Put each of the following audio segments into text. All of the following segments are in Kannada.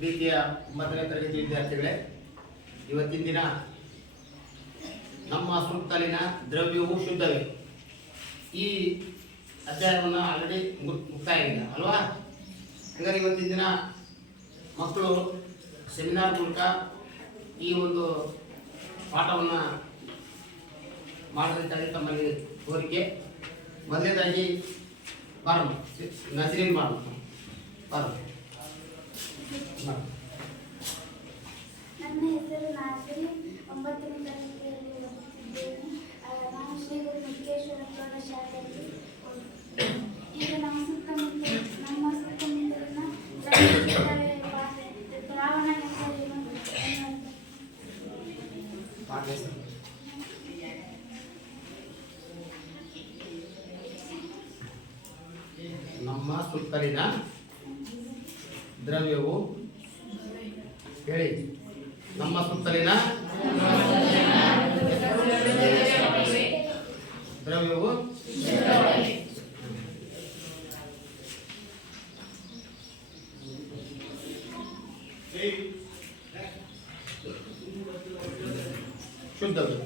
ಪ್ರೀತಿಯ 9ನೇ ತರಗತಿ ವಿದ್ಯಾರ್ಥಿಗಳೇ, ಇವತ್ತಿನ ದಿನ ನಮ್ಮ ಸುತ್ತಲಿನ ದ್ರವ್ಯವು ಶುದ್ಧವೇ ಈ ಅಧ್ಯಾಯವನ್ನು ಆಲ್ರೆಡಿ ಮುಕ್ತಾಯ ಆಗಿದೆ ಅಲ್ವಾ. ಹಾಗಾದ್ರೆ ಇವತ್ತಿನ ದಿನ ಮಕ್ಕಳು ಸೆಮಿನಾರ್ ಮೂಲಕ ಈ ಒಂದು ಪಾಠವನ್ನು ಮಾಡಬೇಕಾಗಿ ತಮ್ಮಲ್ಲಿ ಕೋರಿಕೆ. ಮೊದಲನೇದಾಗಿ ಬಾರಮ್ಮ ನಜರೀನ್ ಬಾರಮ್ಮ ನನ್ನ ಹೆಸರು ನಾಜರಿ, 9ನೇ ತರಗತಿಯಲ್ಲಿ ಓದುತ್ತಿದ್ದೇನೆ. ನಾನು ಶ್ರೀ ಗುರು ಮುರುಡೇಶ್ವರ ಪ್ರೌಢಶಾಲೆಯಲ್ಲಿ ಈಗ ನಮ್ಮ ಸುತ್ತಮುತ್ತಲಿನ ದ್ರಾವಣ ಎಂದರೇನು? ನಮ್ಮ ಸುತ್ತಲಿನ ದ್ರವ್ಯವು ಹೇಳಿ. ನಮ್ಮ ಸುತ್ತಲಿನ ದ್ರವ್ಯವು ಶುದ್ಧವೇ.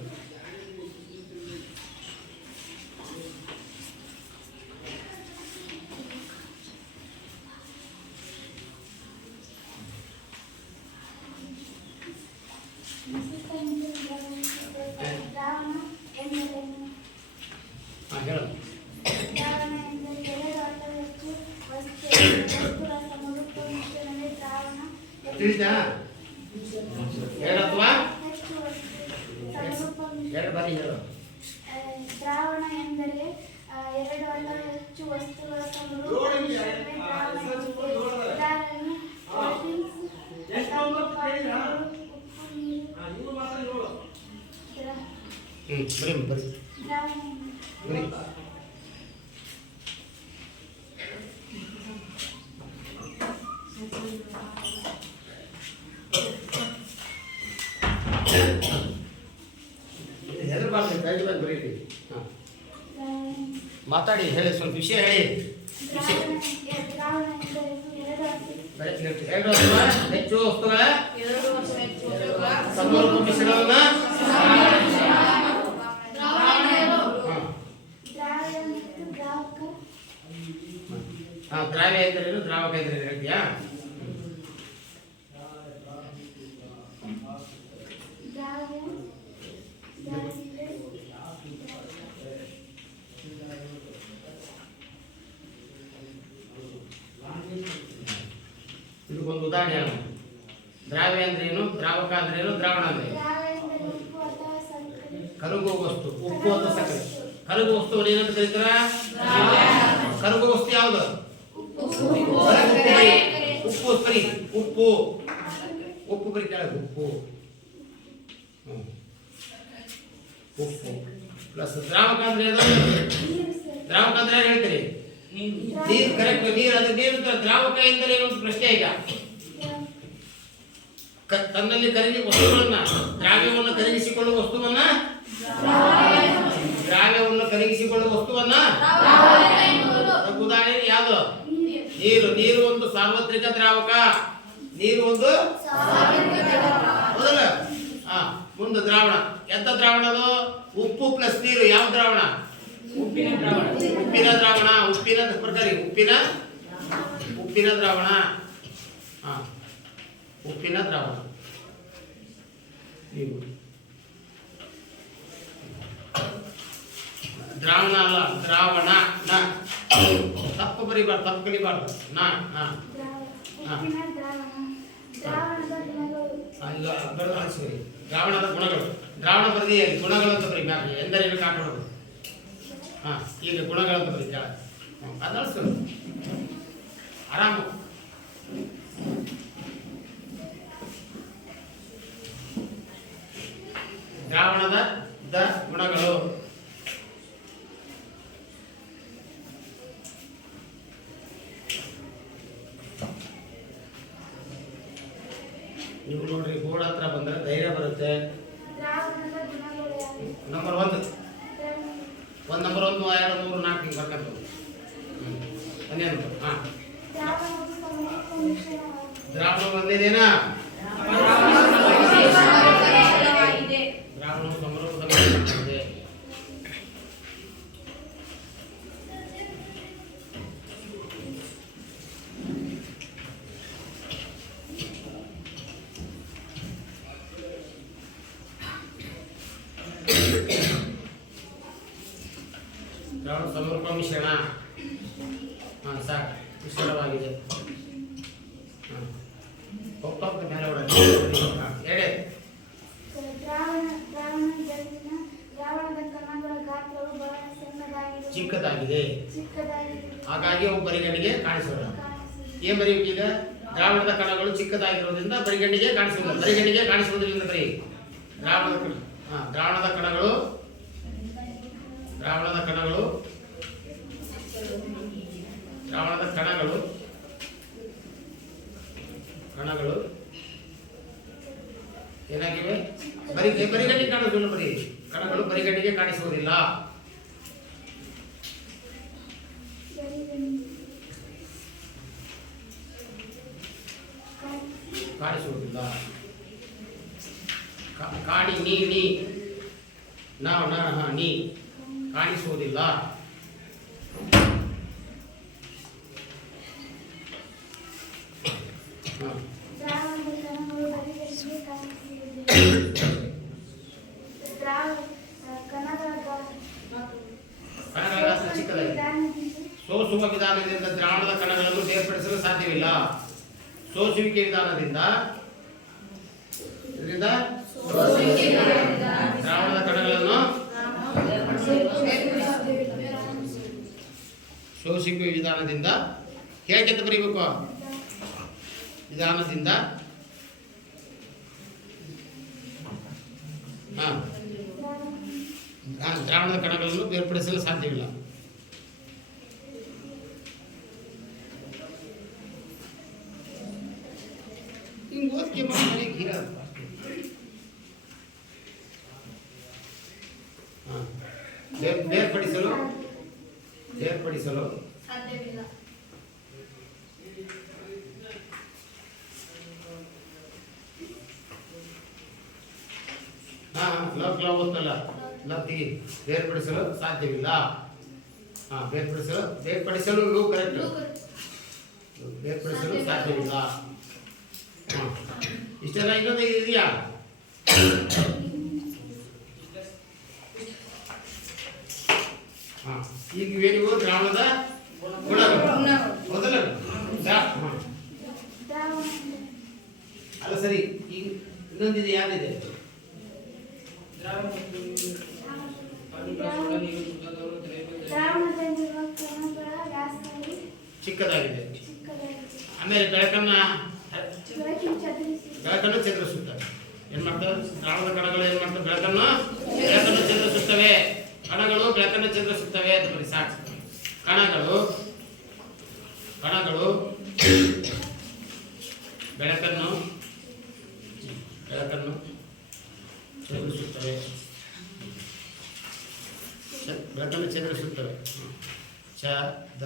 ದ್ರಾವಣ ಎಂದರೇನು? ಹೇಳು. ದ್ರಾವಣ ಎಂದರೆ 2 ಅಥವಾ ಹೆಚ್ಚು ವಸ್ತುಗಳ ಸಮರೂಪ ಮಿಶ್ರಣವೇ ದ್ರಾವಣ. ತಿಳಿತಾ? ಎರಡು ಅಥವಾ ಹೆಚ್ಚು ಸಮರೂಪ ಎರಡು ಬಾರಿ ಹೇಳು. ದ್ರಾವಣ ಎಂದರೆ 2 ಅಥವಾ ಹೆಚ್ಚು ವಸ್ತುಗಳ ಸಮರೂಪ ಮಿಶ್ರಣವೇ ದ್ರಾವಣ. ಉದಾಹರಣೆ ಕೋಲ್ಡ್ರಿಂಕ್ಸ್, ಉಪ್ಪು, ನೀರು. ಬರೀ ದ್ರಾವಣ ಬರೀ ಹೆದರ್ಬಾರ್ದು, ಕೈದಾಗ ಬರೀರಿ. ಹಾಂ, ಮಾತಾಡಿ, ಹೇಳಿ, ಸ್ವಲ್ಪ ವಿಷಯ ಹೇಳಿ. ದ್ರಾವಣ ಎಂದರೆ 2 2 ಅಥವಾ ಹೆಚ್ಚು ವಸ್ತುಗಳ ಸಮರೂಪ ಮಿಶ್ರಣವನ್ನ ದ್ರಾವ್ಯ ಎಂದರೇನು, ದ್ರಾವಕ ಎಂದರೇನು ಹೇಳ್ತೀಯಾ? ಇದಕ್ಕೊಂದು ಉದಾಹರಣೆ ಹೇಳೋಣ. ದ್ರಾವ್ಯ ಅಂದ್ರೇನು, ದ್ರಾವಕ ಅಂದ್ರೇನು, ದ್ರಾವಣ ಅಂದ್ರೆ ಕರಗುವ ವಸ್ತು. ಉಪ್ಪು ಅಥವಾ ಸಕ್ಕರೆ ಕರಗುವ ವಸ್ತುವನ್ನು ಏನಂತ ಕರೀತಾರ? ಕರಗುವ ವಸ್ತು ಯಾವುದು? ಉಪ್ಪು ಬರಿ, ಉಪ್ಪು ಉಪ್ಪು ಬರಿ ಕೆಳಗೆ ಉಪ್ಪು. ಉಪ್ಪು ಪ್ಲಸ್ ದ್ರಾವಕ ಅಂದ್ರೆ ದ್ರಾವಕ ಅಂದ್ರೆ ಹೇಳ್ತೀರಿ ನೀರು. ಕರೆಕ್ಟ್, ನೀರು. ಅದು ನೀರು. ದ್ರಾವಕ ಎಂದರೆ ಒಂದು ಪ್ರಶ್ನೆ. ಈಗ ತನ್ನಲ್ಲಿ ಕರಗಿ ವಸ್ತುಗಳನ್ನ, ದ್ರಾವ್ಯವನ್ನು ಕರಗಿಸಿಕೊಳ್ಳುವ ವಸ್ತುವನ್ನ, ದ್ರಾವ್ಯವನ್ನು ಕರಗಿಸಿಕೊಳ್ಳುವ ವಸ್ತುವನ್ನ ಉದಾಹರಣೆ ಯಾವುದು? ನೀರು. ನೀರು ಒಂದು ಸಾರ್ವತ್ರಿಕ ದ್ರಾವಕ. ನೀರು ಒಂದು ಹೌದಲ್ಲ? ಮುಂದೆ ದ್ರಾವಣ. ಎಂತ ದ್ರಾವಣ ಅದು? ಉಪ್ಪು ಪ್ಲಸ್ ನೀರು. ಯಾವ ದ್ರಾವಣ? ಉಪ್ಪಿನ ದ್ರಾವಣ. ಉಪ್ಪಿನ ಪ್ರಕಾರ ಉಪ್ಪಿನ ದ್ರಾವಣ. ಉಪ್ಪಿನ ದ್ರಾವಣ. ದ್ರಾವಣ ಅಲ್ಲ, ದ್ರಾವಣ. ತಪ್ಪು ಬರೀಬಾರ್ದು, ತಪ್ಪು ಕಲಿಬಾರ್ದು. ಈಗ ಬರೆದು ದ್ರಾವಣದ ಗುಣಗಳು. ದ್ರಾವಣ ಬರೆದಿ ಗುಣಗಳಂತ ಬರೀ ಮ್ಯಾಗ ಎಂದರೇನು ಕಾಣೋದು. ಈಗ ಗುಣಗಳಂತ ಬರೀ ಅದಲ್ಸು ಆರಾಮ. ದ್ರಾವಣದ ಗುಣಗಳು. ನೀವು ನೋಡ್ರಿ, ಬೋರ್ಡ್ ಹತ್ರ ಬಂದ್ರೆ ಧೈರ್ಯ ಬರುತ್ತೆ. ನಂಬರ್ 1 ನಂಬರ್ 1 2 3 4 ಹಿಂಗೆ ಬರ್ಕೊಂಡು. 12. ದ್ರಾವಣ ಒಂದೇನೇನಾ ದ್ರಾವಣ ಸಮರೂಪದ ಮಿಶ್ರಣವಾಗಿದೆ. ದ್ರಾವಣ ಸಮರೂಪ ಮಿಶ್ರಣ ಸಾಕು ಮಿಶ್ರಣವಾಗಿದೆ. ಹೋಗ್ತಾ ಮೇಲೆ ಹೇಳಿ. ದ್ರಾವಣದ ಕಣಗಳ ಗಾತ್ರವು ಬಹಳ ಚಿಕ್ಕದಾಗಿದೆ. ಹಾಗಾಗಿ ಅವು ಬರಿಗಣ್ಣಿಗೆ ಕಾಣಿಸೋಲ್ಲ. ಏನ್ ಬರೀಬೇಕು ಈಗ? ದ್ರಾವಣದ ಕಣಗಳು ಚಿಕ್ಕದಾಗಿರೋದ್ರಿಂದ ಬರಿಗಣ್ಣಿಗೆ ಕಾಣಿಸುವುದಿಲ್ಲ. ಬರಿಗಣ್ಣಿಗೆ ಕಾಣಿಸುವುದಿಲ್ಲ ಬರೀ ದ್ರಾವಣದ ಕಣಗಳು ಏನಾಗಿವೆ? ಬರಿಗಣ್ಣಿಗೆ ಕಾಣಿಸುವುದಿಲ್ಲ. ಬರೀ ಕಣಗಳು ಬರಿಗಣ್ಣಿಗೆ ಕಾಣಿಸುವುದಿಲ್ಲ. ಕಾಣಿ ನೀ ನೀ ಕಾಣಿಸುವುದಿಲ್ಲ. ಸೋಸುವ ವಿಧಾನದಿಂದ ದ್ರಾವಣದ ಕಣಗಳನ್ನು ಬೇರ್ಪಡಿಸಲು ಸಾಧ್ಯವಿಲ್ಲ. ಸೋಸುವಿಕೆ ವಿಧಾನದಿಂದ ದ್ರಾವಣದ ಕಣಗಳನ್ನು ಸೋಸುವಿಕೆ ವಿಧಾನದಿಂದ ಹೇಗೆ ಅಂತ ಬರೀಬೇಕು? ವಿಧಾನದಿಂದ ದ್ರಾವಣದ ಕಣಗಳನ್ನು ಬೇರ್ಪಡಿಸಲು ಸಾಧ್ಯವಿಲ್ಲ. ಬೇರ್ಪಡಿಸಲು ಸಾಧ್ಯವಿಲ್ಲ. ಬೇರ್ಪಡಿಸಲು ಸಾಧ್ಯವಿಲ್ಲ. ಬೇರ್ಪಡಿಸಲು ಕರೆಕ್ಟ್. ಬೇರ್ಪಡಿಸಲು ಸಾಧ್ಯವಿಲ್ಲ. ಇಷ್ಟೆಲ್ಲ ಇನ್ನೊಂದು ಇದೆಯಾ? ಈಗ ಇವೇನಿವು ದ್ರಾವಣದ ಗುಣಗಳು. ಮೊದಲ ಅಲ್ಲ ಸರಿ. ಈಗ ಇನ್ನೊಂದಿದೆ, ಯಾವ್ದಿದೆ? ಚಿಕ್ಕದಾಗಿದೆ. ಆಮೇಲೆ ಬೆಳಕನ್ನು ಚಂದ್ರಿಸುತ್ತವೆ. ಏನ್ ಮಾಡ್ತವೆ? ದ್ರಾವಣದ ಕಣಗಳು ಏನ್ ಮಾಡ್ತವೆ? ಬೆಳಕನ್ನು ಚಂದ್ರಿಸುತ್ತವೆ. ಕಣಗಳು ಬೆಳಕನ್ನು ಚಂದ್ರಿಸುತ್ತವೆ ಅಂತ ಬರೀ ಸಾಕು. ಕಣಗಳು ಬೆಳಕನ್ನು ಚಂದ್ರಿಸುತ್ತವೆ. ಚಂದ್ರಿಸುತ್ತವೆ.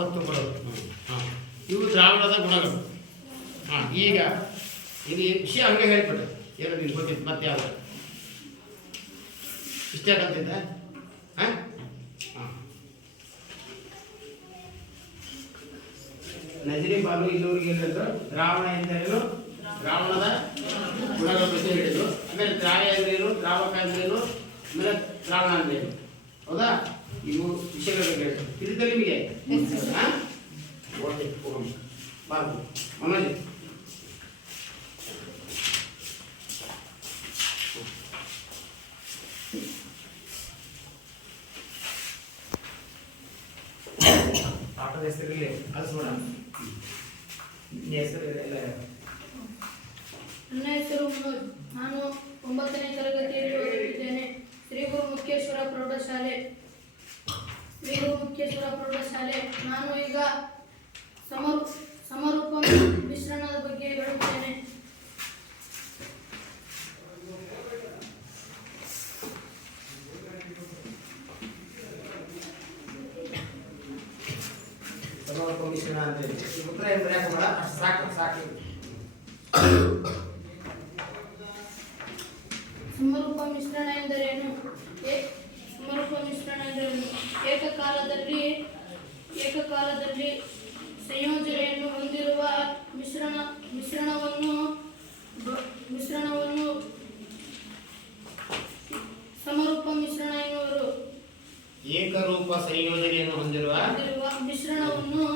ಒತ್ತು ಕೊಡೋದು. ಇವು ದ್ರಾವಣದ ಗುಣಗಳು. ಈಗ ಇದು ವಿಷಯ ಹಂಗೆ ಹೇಳ್ಬಿಟ್ಟು ಏನು ನಿಮ್ಗೆ ಗೊತ್ತಿತ್ತು? ಮತ್ತೆ ಯಾವುದು ಇಷ್ಟೇ ಕಲ್ತಿದ್ದ? ನಜರಿ ಬಾಲು ಇಲ್ಲಿವರೆಗೆ ಹೇಳಿದ್ರು ದ್ರಾವಣ ಎಂದರೇನು, ದ್ರಾವಣದ ಗುಣಗಳ ಬಗ್ಗೆ ಹೇಳಿದ್ರು. ಆಮೇಲೆ ದ್ರಾವ್ಯ ಅಂದ್ರೇನು, ದ್ರಾವಕ ಅಂದ್ರೇನು, ಆಮೇಲೆ ದ್ರಾವಣ ಅಂದ್ರೇನು. ಹೌದಾ? ಇವು ವಿಷಯಗಳ ಬಗ್ಗೆ ಹೇಳಿದ್ರು. ತಿಳಿದ ನಿಮಗೆ? ಬಾರ್ದು ಮನೋಜ್ ಪಾಠದ ಹೆಸರಿರಲಿ ಅಲ್ಸೋಣ. ಹೆಸರು ನನ್ನ ಹೆಸರು ಮನೋಜ್. ನಾನು 9ನೇ ತರಗತಿಯಲ್ಲಿ ಓದುತ್ತಿದ್ದೇನೆ. ಶ್ರೀ ಗುರು ಮುಖ್ಯೇಶ್ವರ ಪ್ರೌಢಶಾಲೆ. ನಾನು ಈಗ ಸಮರೂಪ ಮಿಶ್ರಣದ ಬಗ್ಗೆ ಹೇಳುತ್ತೇನೆ. ಸಮರೂಪ ಮಿಶ್ರಣ ಅಂತ ಹೇಳಿ. ಈ ಉತ್ತರ ಏನು ಬರೆಯಕ್ಕೆ ಹೋಗಲ್ಲ, ಅಷ್ಟು ಸಾಕು ಸಾಕು. ಸಮರೂಪ ಮಿಶ್ರಣ ಎಂದರೇನು? ಸಮರೂಪ ಮಿಶ್ರಣ ಎಂದರೇನು? ಏಕಕಾಲದಲ್ಲಿ ಸಂಯೋಜನೆಯನ್ನು ಹೊಂದಿರುವ ಮಿಶ್ರಣವನ್ನು ಸಮರೂಪ ಮಿಶ್ರಣ ಎನ್ನುವರು. ಏಕರೂಪ ಸಂಯೋಜನೆಯನ್ನು ಹೊಂದಿರುವ ಮಿಶ್ರಣವನ್ನು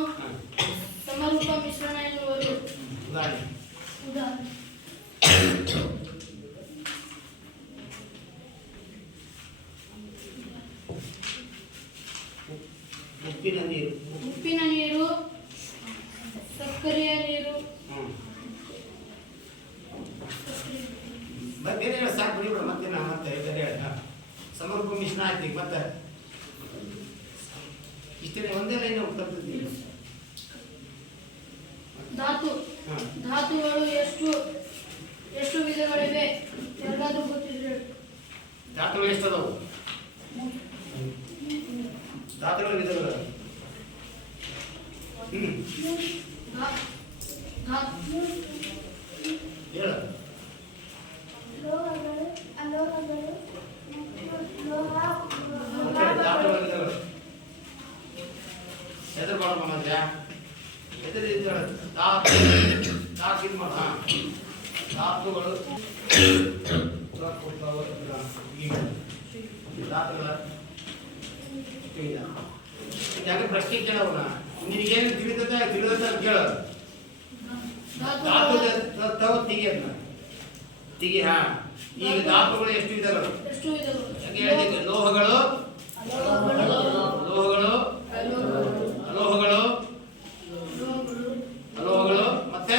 ಸಮರೂಪ ಮಿಶ್ರಣ ಎನ್ನುವರು. ಉದಾಹರಣೆ ಉಪ್ಪಿನ ನೀರು, ಸಕ್ಕರೆಯ ನೀರು. ಬೇರೆ ಹೇಳ ಸಾಕು ಬಿಡಿ ಬಿಡ, ಮತ್ತೆ ನಾ ಮತ್ತೆ ಬೇರೆ ಹೇಳ ಸಮರೂಪ ಮಿಶ್ರಣ ಆಯ್ತು. ಈಗ ಮತ್ತೆ ಇಷ್ಟೇ ಒಂದೇ ಲೈನ್ ಕಲ್ತಿದ್ದೀನಿ. ಧಾತುಗಳು ಎಷ್ಟು ವಿಧಗಳಿವೆ? ಯಾರಿಗಾದ್ರೂ ಗೊತ್ತಿದ್ರೆ. ಧಾತುಗಳು ಎಷ್ಟದವು? ಧಾತುಗಳ ವಿಧಗಳು ಹೇಳು. ಲೋಹಗಳು, ಅಲೋಹಗಳು, ಲೋಹ, ಧಾತುಗಳ ವಿಧಗಳು ಎದುರು ಮಾಡ್ಕೊಂಡ್ರೆ ಎದುರು ಇದು ಧಾತು ಇದು ಮಾಡ ಧಾತುಗಳು ಧಾತುಗಳ ಯಾಕೆ ಪ್ರಶ್ನೆ ಕೇಳವನ ನಿನಗೇನು ತಿಳಿದ ಕೇಳು. ಧಾತು ತವ ತೆಗಿ ಅದನ್ನ ತೆಗಿ. ಹಾ, ಈಗ ಧಾತುಗಳು ಎಷ್ಟು ವಿಧಗಳು? ಹೇಳಿದೆ ಲೋಹಗಳು, ಅಲೋಹಗಳು ಮತ್ತೆ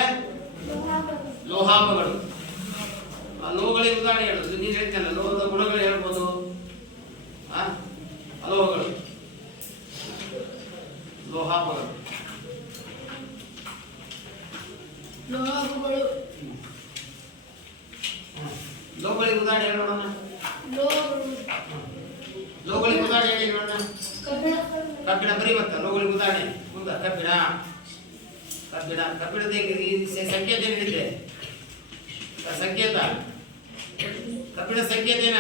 ಲೋಹಾಪಗಳು. ಆ ಲೋಹಗಳಿಗೆ ಉದಾಹರಣೆ ಹೇಳುದು ನೀನು ಹೇಳ್ತೇನೆ. ಲೋಹದ ಗುಣಗಳು ಹೇಳ್ಬೋದು. ಅಲೋಹಗಳು, ಲೋಹಾಪಗಳು. ಲೋಹಗಳಿಗೆ ಉದಾಹರಣೆ ಹೇಳೋಣ. ಲೋಹಗಳಿಗೆ ಉದಾಹರಣೆ ಹೇಳಿ ನೋಡೋಣ. ಕಬ್ಬಿಣ ಬರೀ ಮತ್ತ ಲೋಹಗಳಿಗೆ ಉದಾಹರಣೆ ಮುಂದ ಕಬ್ಬಿಣದ ಸಂಕೇತ ಏನಿದೆ? ಸಂಕೇತ ಕಬ್ಬಿಣ ಸಂಕೇತ ಏನ?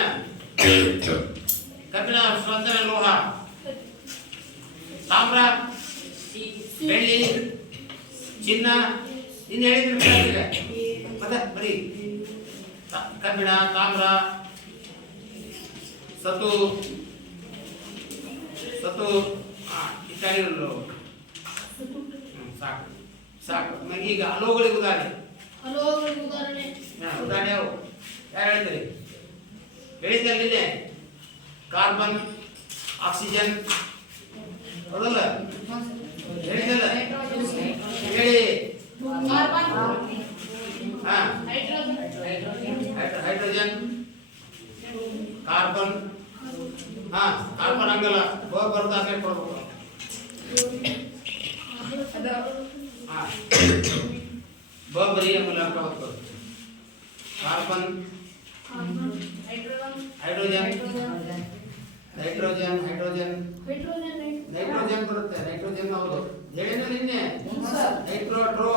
ಕಬ್ಬಿಣ ಸ್ವಂತನ ಲೋಹ. ತಾಮ್ರ, ಬೆಳ್ಳಿ, ಚಿನ್ನ ಇನ್ನು ಹೇಳಿದ್ರೆ ಮತ್ತೆ ಬರೀ ಕಬ್ಬಿಣ, ತಾಮ್ರ, ಸತು ಇತ್ಯಾದಿಗಳು ಸಾಕು ಸಾಕು. ಈಗ ಅಲೋಹಗಳಿಗೆ ಉದಾಹರಣೆ ಉದಾಹರಣೆ ಯಾರು ಹೇಳ್ತೀರಿ? ಹೇಳಿದ್ದೆ ಕಾರ್ಬನ್, ಆಕ್ಸಿಜನ್, ಹೌದಲ್ಲ? ಹೇಳಿದಲ್ಲ ಹೇಳಿ. Hydrogen, carbon. ಕಾರ್ಬನ್ ಹಂಗಲ್ಲ, ಬರ್ದು ಆಮೇಲೆ ಕೊಡ್ಬೇಕು. ಬರೀ ಆಮೇಲೆ ಹಾಕೋಬೇಕು. ಕಾರ್ಬನ್, ಹೈಡ್ರೋಜನ್ ಬರುತ್ತೆ. ನೈಟ್ರೋಜನ್ ಹೌದು ಹೇಳಿದ್ರೆ ನಿನ್ನೆ. Nitro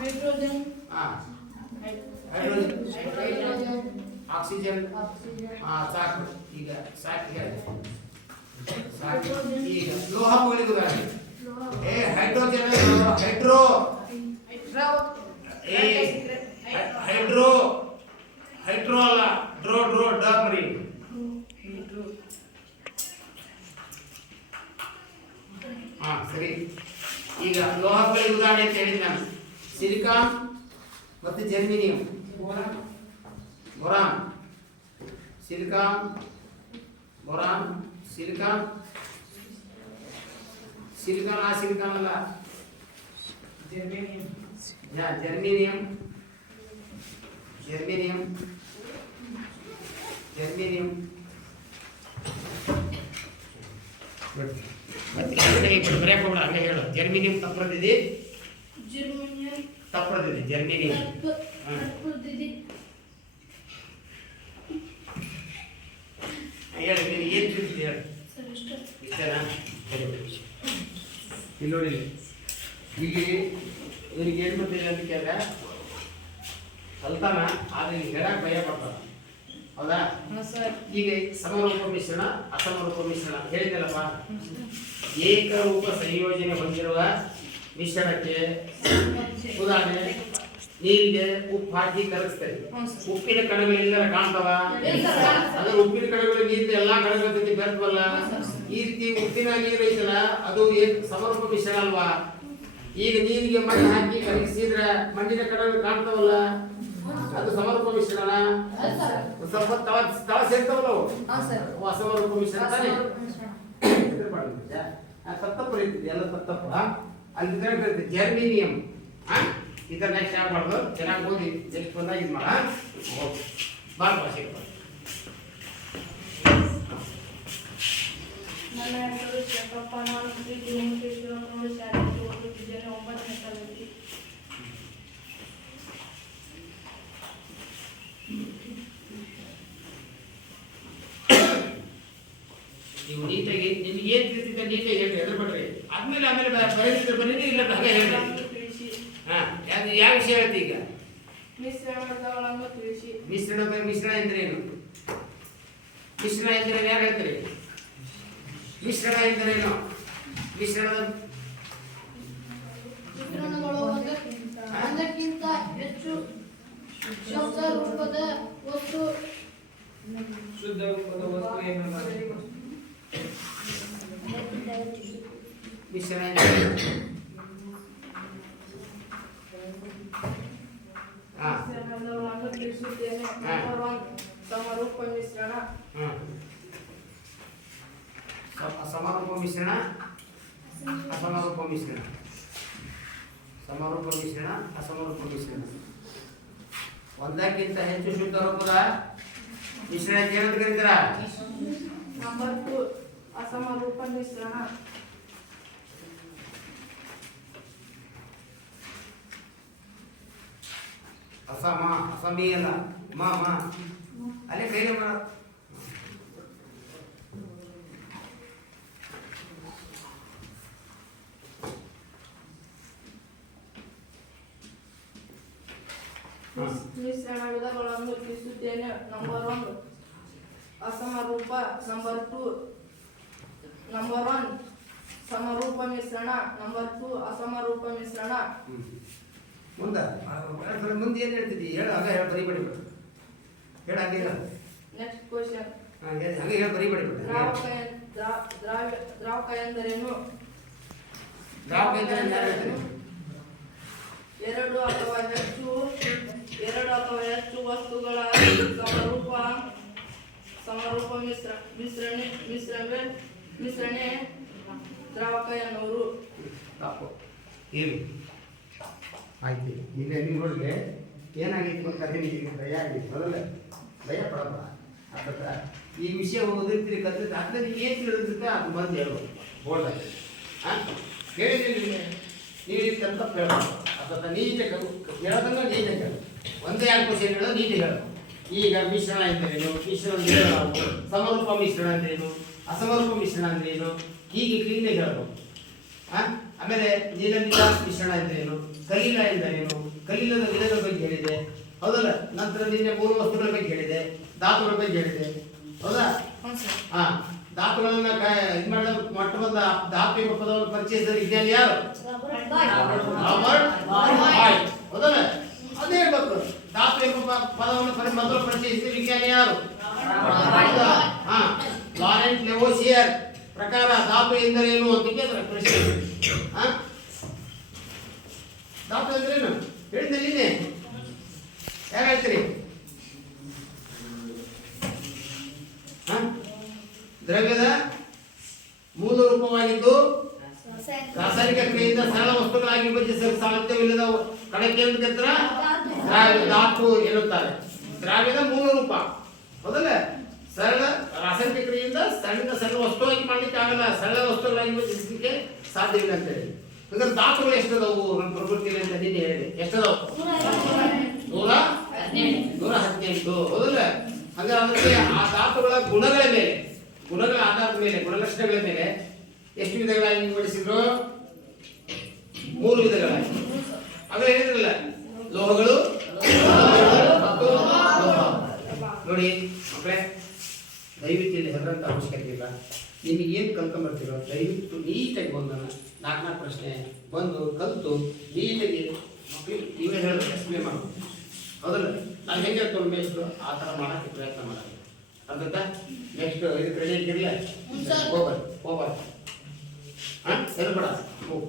hydrogen, oxygen. ಸಾಕು ಈಗ ಸಾಕು ಹೇಳಿ. ಈಗ ಲೋಹಗಳಿಗೆ ಉದಾಹರಣೆ. ಹೈಡ್ರೋಜನ್, ಹೈಡ್ರೋ ಅಲ್ಲ, ಡ್ರೋ ಡಬ್ರಿ. ಸರಿ. ಈಗ ಲೋಹಗಳಿಗೆ ಉದಾಹರಣೆ ಅಂತ ಹೇಳಿದ್ ನಾನು. ಸಿಲಿಕಾನ್ ಮತ್ತು germanium. Boron, silicon, boron, silicon ಅಲ್ಲ, ಜರ್ಮೇನಿಯಂ. ಬರೆಯಕ್ಕೆ ಹೋಗ್ಬೇಡ, ಹಂಗೆ ಹೇಳು. ಜರ್ಮೇನಿಯಂ ತಪ್ಪದಿದೆ, ಜರ್ಮೇನಿಯಂ. ಹೇಳಿ, ಏನು ತಿಳಿದಿದೆ ಹೇಳಿ. ಇಷ್ಟನಾ? ಇಲ್ಲಿ ನೋಡಿ ಈಗ ಇವನಿಗೆ ಏನು ಗೊತ್ತಿಲ್ಲ ಅಂತ ಕೇಳಿದ್ರೆ ಕಲ್ತಾನ ಆದ್ರೆ ಈಗ ಹೇಳಕ್ ಭಯ ಪಡ್ತಾನ ಹೌದಾ ಈಗ ಸಮರೂಪ ಮಿಶ್ರಣ ಅಸಮರೂಪ ಮಿಶ್ರಣ ಹೇಳಿದೆಲ್ಲಪ್ಪ ಏಕರೂಪ ಸಂಯೋಜನೆ ಹೊಂದಿರುವ ಮಿಶ್ರಣಕ್ಕೆ ಉದಾಹರಣೆ ನೀರಿಗೆ ಉಪ್ಪು ಹಾಕಿ ಕಲಸ್ತೇವೆ ಉಪ್ಪಿನ ಕಣಗಳಿಂದ ಕಾಣ್ತವ ಅದ್ರ ಉಪ್ಪಿನ ಕಣಗಳು ನೀರಿನ ಎಲ್ಲಾ ಕಣಗಳ ಜೊತೆ ಬೆರೆತವಲ್ಲ ಈ ರೀತಿ ಉಪ್ಪಿನ ನೀರು ಐತಲ್ಲ ಅದು ಸಮರೂಪ ಮಿಶ್ರಣ ಅಲ್ವಾ ಈಗ ನೀರಿಗೆ ಮಣ್ಣು ಹಾಕಿ ಕಲಸಿದ್ರೆ ಮಣ್ಣಿನ ಕಣಗಳು ಕಾಣ್ತಾವಲ್ಲ ಅದು ಸಮರೂಪ ಮಿಶ್ರಣ ಸ್ವಲ್ಪ ತವ ಸೇರ್ತಾವಲ್ಲ ಅವು ಅಸಮರೂಪ ಮಿಶ್ರಣ ತಾನೆ ತಪ್ಪು ರೀತಿ ಎಲ್ಲ ತಪ್ಪು ಅಲ್ಲಿ ಜರ್ಮೇನಿಯಂ ಇದರ ನೆಕ್ಸ್ಟ್ ಯಾವ ಮಾಡೋದು ಚೆನ್ನಾಗಿ ಓದಿ ನೆಕ್ಸ್ಟ್ ಬಂದಾಗ ಇದು ಮಾಡ ಬಾಳ ಭಾಷೆ ನನ್ನ ಹೆಸರು ಶಂಕರಪ್ಪ. ನಾನು ಶ್ರೀ ಗುರುಮುಖೇಶ್ವರ ಶಾಲೆಗೆ ಓದುತ್ತಿದ್ದೇನೆ. 9ನೇ ತರಗತಿ. ನೀವು ನೀಟಾಗಿ ನಿಮ್ಗೆ ಏನ್ ತಿಳಿಸಿದ್ದ ನೀಟಾಗಿ ಹೇಳಿ ಎದ್ರ ಬಿಡ್ರಿ ಆಮೇಲೆ ಬರೀತಿದ್ರೆ ಬರೀರಿ ಇಲ್ಲ ಹಾಗೆ ಹೇಳಿ ಯಾವ ವಿಷಯ ಹೇಳ್ತಿ ಈಗ ಮಿಶ್ರಣಗಳನ್ನು ತಿಳಿಸಿ. ಮಿಶ್ರಣ ಎಂದ್ರೇನು ಮಿಶ್ರಣ ಎಂದ್ರೆ ಯಾರು ಹೇಳ್ತಾರೆ ಮಿಶ್ರಣ ಎಂದರೇನು ಮಿಶ್ರಣಗಳು ಒಂದಕ್ಕಿಂತ ಹೆಚ್ಚು ಶುದ್ಧ ರೂಪದ ವಸ್ತು ಮಿಶ್ರಣ ಮಿಶ್ರಣಗಳನ್ನು ತಿಳಿಸುತ್ತೇನೆ. ನಂಬರ್ 1 ಸಮರೂಪ ಮಿಶ್ರಣ. ಸಮರೂಪ ಮಿಶ್ರಣ ಅಸಮರೂಪ ಮಿಶ್ರಣ ಸಮರೂಪ ಮಿಶ್ರಣ ಅಸಮರೂಪ ಮಿಶ್ರಣ ಒಂದಕ್ಕಿಂತ ಹೆಚ್ಚು ಶುದ್ಧ ರೂಪದ ಮಿಶ್ರಣ ಏನಂತ ಕರೀತಾರ ನಂಬರ್ 2 ಅಸಮರೂಪ ಮಿಶ್ರಣ. ಅಸಮೀಯಲ್ಲ ಮಾ ಅಲ್ಲೇ ಕೈಲೇ ಮಾಡ ಮಿಶ್ರಣ ವಿಧಗಳನ್ನು ತಿಳಿಸುತ್ತೇನೆ. ನಂಬರ್ 1 ಅಸಮರೂಪ. ನಂಬರ್ 1 ಸಮರೂಪ ಮಿಶ್ರಣ. ನಂಬರ್ 2 ಅಸಮರೂಪ ಮಿಶ್ರಣ. ಮುಂದೆ ಏನು ಹೇಳ್ತಿದ್ದಿ ಹೇಳು ಹಾಗೆ ಹೇಳಿ ಬರಿಬೇಡಿ ಹೇಳ ಹಾಗೆ ಹೇಳ ನೆಕ್ಸ್ಟ್ ಕ್ವಶನ್. ಹಾಗೆ ಹೇಳಿ ಬರಿಬೇಡಿ ದ್ರಾವಕ ಎಂದರೇನು? ದ್ರಾವಕ ಎಂದರೆ ಯಾರು ಹೇಳ್ತಾರೆ ಎರಡು ಅಥವಾ ಹೆಚ್ಚು ವಸ್ತುಗಳ ಸಮರೂಪ ಮಿಶ್ರಣೆ ದ್ರಾವಕ ಎನ್ನುವರು. ತಪ್ಪು ಏನು ಆಯ್ತು ಈಗ ನೀವು ನೋಡಿದ್ರೆ ಏನಾಗಿತ್ತು ಅಂತ ಕಥೆ ನಿಮಗೆ ಭಯ ಆಗಿತ್ತು ಅದಲ್ಲ ಭಯ ಪಡಲ್ಲ ಅದತ್ರ ಈ ವಿಷಯ ಓದಿರ್ತೀರಿ ಕಲಿತ ಅದನ್ನ ನೀವು ಏನು ತಿಳಿದಿರುತ್ತೆ ಅದು ಬಂದು ಹೇಳ್ಬೋದು ಬೋರ್ಡಲ್ಲಿ ಹೇಳಿದ್ರಿ ನೀವು ತಪ್ಪು ಹೇಳ್ಬೋದು ಅದನ್ನ ನೀಟಾಗಿ ಹೇಳೋದನ್ನ ನೀಟಾಗಿ ಹೇಳು ಒಂದೇ ಎರಡು ಕ್ವಶನ್ ಹೇಳೋದು ನೀಟಾಗಿ ಹೇಳು ಈಗ ಮಿಶ್ರಣ ಎಂದರೇನು ಮಿಶ್ರಣ ಸಮರೂಪ ಮಿಶ್ರಣ ಅಂದ್ರೇನು ಅಸಮರೂಪ ಮಿಶ್ರಣ ಅಂದ್ರೇನು ಹೀಗೆ ಕ್ಲೀನಾಗಿ ಹೇಳ್ಬೋದು ಆಮೇಲೆ ನೀಲನಿಲ ಮಿಶ್ರಣ ಎಂದರೇನು ಕಲೀಲ ಎಂದರೇನು ಕಲೀಲದ ವಿಧಗಳ ಬಗ್ಗೆ ಹೇಳಿದೆ ಹೌದಲ್ಲ ನಂತರ ನಿನ್ನೆ ಮೂರು ವಸ್ತುಗಳ ಬಗ್ಗೆ ಹೇಳಿದೆ ಧಾತುಗಳ ಬಗ್ಗೆ ಹೇಳಿದೆ ಹೌದಾ ಧಾತುಗಳನ್ನ ಇದು ಮಾಡಿದ ಮೊಟ್ಟ ಮೊದಲ ಧಾತು ಎಂಬ ಪದವನ್ನು ಪರಿಚಯಿಸಿದ ವಿಜ್ಞಾನಿ ಯಾರು ಹೌದಲ್ಲ ಅದೇ ಹೇಳ್ಬೇಕು ಧಾತು ಎಂಬ ಪದವನ್ನು ಮೊದಲು ಪರಿಚಯಿಸಿದ ವಿಜ್ಞಾನಿ ಯಾರು ಲಾರೆಂಟ್ ಲೆವೋಸಿಯರ್ ಪ್ರಕಾರ ಧಾತು ಎಂದರೇನು ಅಂತ ಕೇಳಿದ್ರೆ ಪ್ರಶ್ನೆ ಧಾತು ಎಂದರೇನು ಹೇಳಿದ್ದೆ ಯಾರು ಹೇಳ್ತೀರಿ ದ್ರವ್ಯದ ಮೂಲ ರೂಪವಾಗಿದ್ದು ರಾಸಾಯನಿಕ ಕ್ರಿಯೆಯಿಂದ ಸರಳ ವಸ್ತುಗಳಾಗಿ ವಿಭಜಿಸಲು ಸಾಮರ್ಥ್ಯವಿಲ್ಲದ ಕಣಕ್ಕೆ ಧಾತು ಎನ್ನುತ್ತಾರೆ ದ್ರಾವ್ಯದ ಮೂಲ ರೂಪ ಹೌದಲ್ಲ ಸರಳ ರಾಸಾಯನಿಕ ಕ್ರಿಯೆಯಿಂದ ಸಣ್ಣ ವಸ್ತುವಾಗಿ ಮಾಡ್ಲಿಕ್ಕೆ ಆಗಲ್ಲ ಸರಳ ವಸ್ತುಗಳಾಗಿ ವಿಭಜಿಸಲಿಕ್ಕೆ ಸಾಧ್ಯವಿಲ್ಲ ಅಂತ ಹೇಳಿ ಅಂದ್ರೆ ಧಾತುಗಳು ಎಷ್ಟದವು ನಮ್ಮ ಪ್ರಕೃತಿಯಲ್ಲಿ ಅಂತ ನಿನ್ನೆ ಹೇಳಿ ಎಷ್ಟದವು 118 ಹೌದಲ್ಲ ಅಂದ್ರೆ ಅದಕ್ಕೆ ಆ ಧಾತುಗಳ ಗುಣಗಳ ಮೇಲೆ ಗುಣಗಳ ಆಧಾರದ ಮೇಲೆ ಗುಣಲಕ್ಷಣಗಳ ಮೇಲೆ ಎಷ್ಟು ವಿಧಗಳಾಗಿ ವಿಂಗಡಿಸಿದ್ರು ಮೂರು ವಿಧಗಳ ಅವೇ ಹೇಳಿದ್ರಲ್ಲ, ಲೋಹಗಳು ಮತ್ತು ಲೋಹ. ನೋಡಿ ಮಕ್ಕಳೇ, ದಯವಿಟ್ಟು ಇಲ್ಲಿ ಹೆದರಂತ ಅವಶ್ಯಕತೆ ಇಲ್ಲ. ನಿಮಗೆ ಏನು ಕಲ್ತ್ಕೊಂಡ್ಬರ್ತೀರೋ ದಯವಿಟ್ಟು ನೀಟಾಗಿ ಬಂದು ನಾಲ್ಕು ಪ್ರಶ್ನೆ ಬಂದು ಕಲಿತು ನೀಟಾಗಿ ಮಕ್ಕಳಿಗೆ ನೀವೇ ಹೇಳಬೇಕು, ಎಕ್ಸ್ಪ್ಲೇನ್ ಮಾಡಬೇಕು. ಹೌದಲ್ಲ? ನಾನು ಹೆಂಗೆ ತೊಗೊಂಡು ಆ ಥರ ಮಾಡೋಕ್ಕೆ ಪ್ರಯತ್ನ ಮಾಡೋದು. ಅರ್ಥ? ನೆಕ್ಸ್ಟ್ ಇದು ರೆಡಿ ಆಗಿರಲಿಲ್ಲ, ಹೋಗ್ಬಾರ್ದು ಹಾಂ, ಹೆದರ್ಬೇಡ, ಹೋಗು.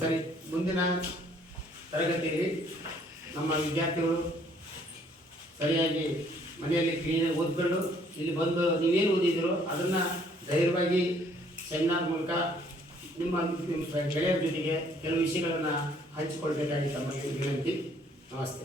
ಸರಿ, ಮುಂದಿನ ತರಗತಿಯಲ್ಲಿ ನಮ್ಮ ವಿದ್ಯಾರ್ಥಿಗಳು ಸರಿಯಾಗಿ ಮನೆಯಲ್ಲಿ ಕ್ಲೀನಾಗಿ ಓದ್ಕೊಂಡು ಇಲ್ಲಿ ಬಂದು ನೀವೇನು ಓದಿದ್ದೀರೋ ಅದನ್ನು ಧೈರ್ಯವಾಗಿ ಸೆಮಿನಾರ್ ಮೂಲಕ ನಿಮ್ಮ ಗೆಳೆಯರ ಜೊತೆಗೆ ಕೆಲವು ವಿಷಯಗಳನ್ನು ಹಂಚಿಕೊಳ್ಬೇಕಾಗಿ ತಮ್ಮಲ್ಲಿ ವಿನಂತಿ. ನಮಸ್ತೆ.